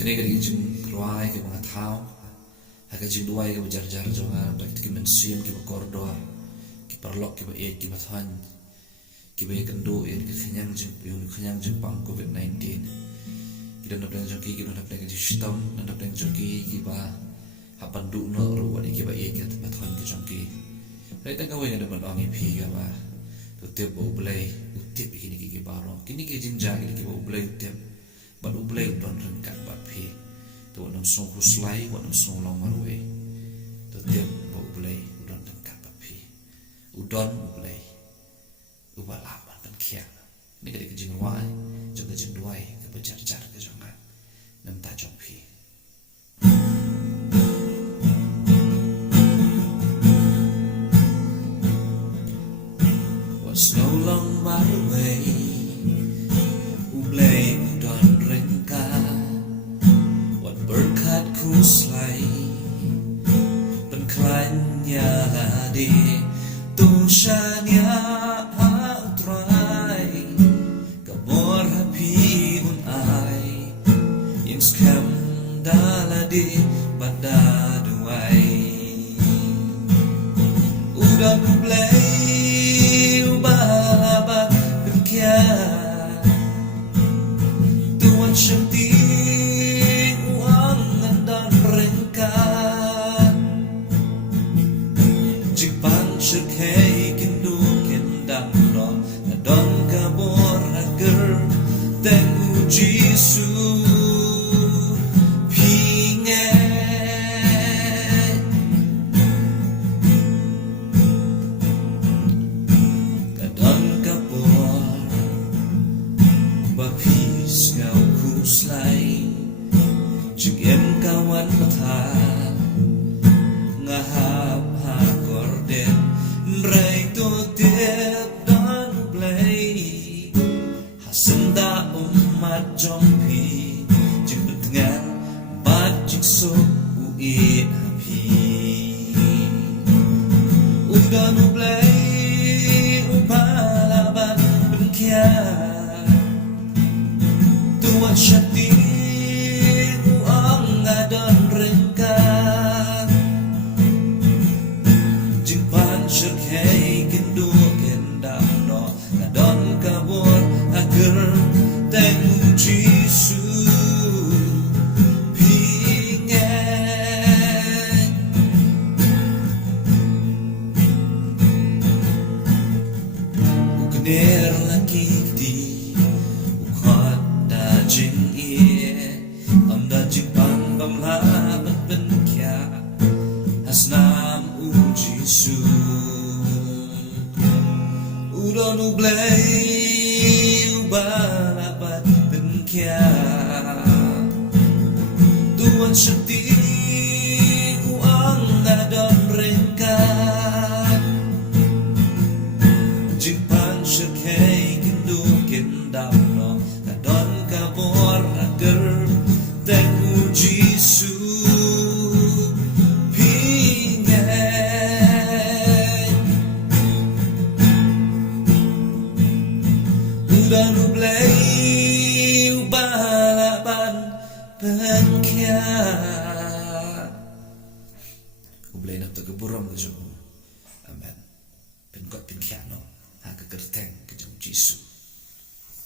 Kini kali jeng ruai ke mga tao, haka jeng duai ke bejar-jar jonga, bakit ki mensiam ki bakordor, ki perlok ki baet ki bathan, ki bae kendo ki kenyang jeng pang COVID-19. Kita nak jeng ki nak jeng sistem, nak jeng ki ba hapan du no ruwa ki baet ki bathan ki jeng ki. Rai ta kawai ada ban angi pi ka ba. Tutip ba ublay, utip kini ki barong. Kini ki jeng ja ki ba ublay utip. Ban ublay don rengkat bat pi. Tu nam song huslai, nam song long marwe. Tutip ba ublay don rengkat bat pi. Udon ublay. Ubalaman kan kia. Ini kali ke jeng wai, jeng ke jeng duai, ke bejar-jar ke jongan. Nam ta jong pi. What's no long my way, ublay udon rengka, what berkat ku selai, penklannya di tushanya outrai, kabor happy un ai, yang skam daladi banda duai, udon ublay. Tuan cantik uang dan rengkat Jepang cerkai kendu kendang no Nadon kabor agar tengu jisu pinget Kadon kabor bapis kau kuslay Jeng kawan mata ngahap hakorden Ray to tip dan ublay Hasenda umat jompi Jeng bentengan bat jeng so ui api Udan ublay upalaban bengkian Tuan syati uang adon rengkat Jimpan syurkai kendu kendam no Adon kabur agar tengu jisu pinget Ukenir lagi di Jing ie am da jing bang bam la ben kya hasnam uji su udon ublay ubalabat ben kya tuan syati uang adon rengkat jing pan syurkai kendu kendam no kadon kabor agar tengu jisu pinget udan ublay ubalaban pengkia ublay nak terkeburam ke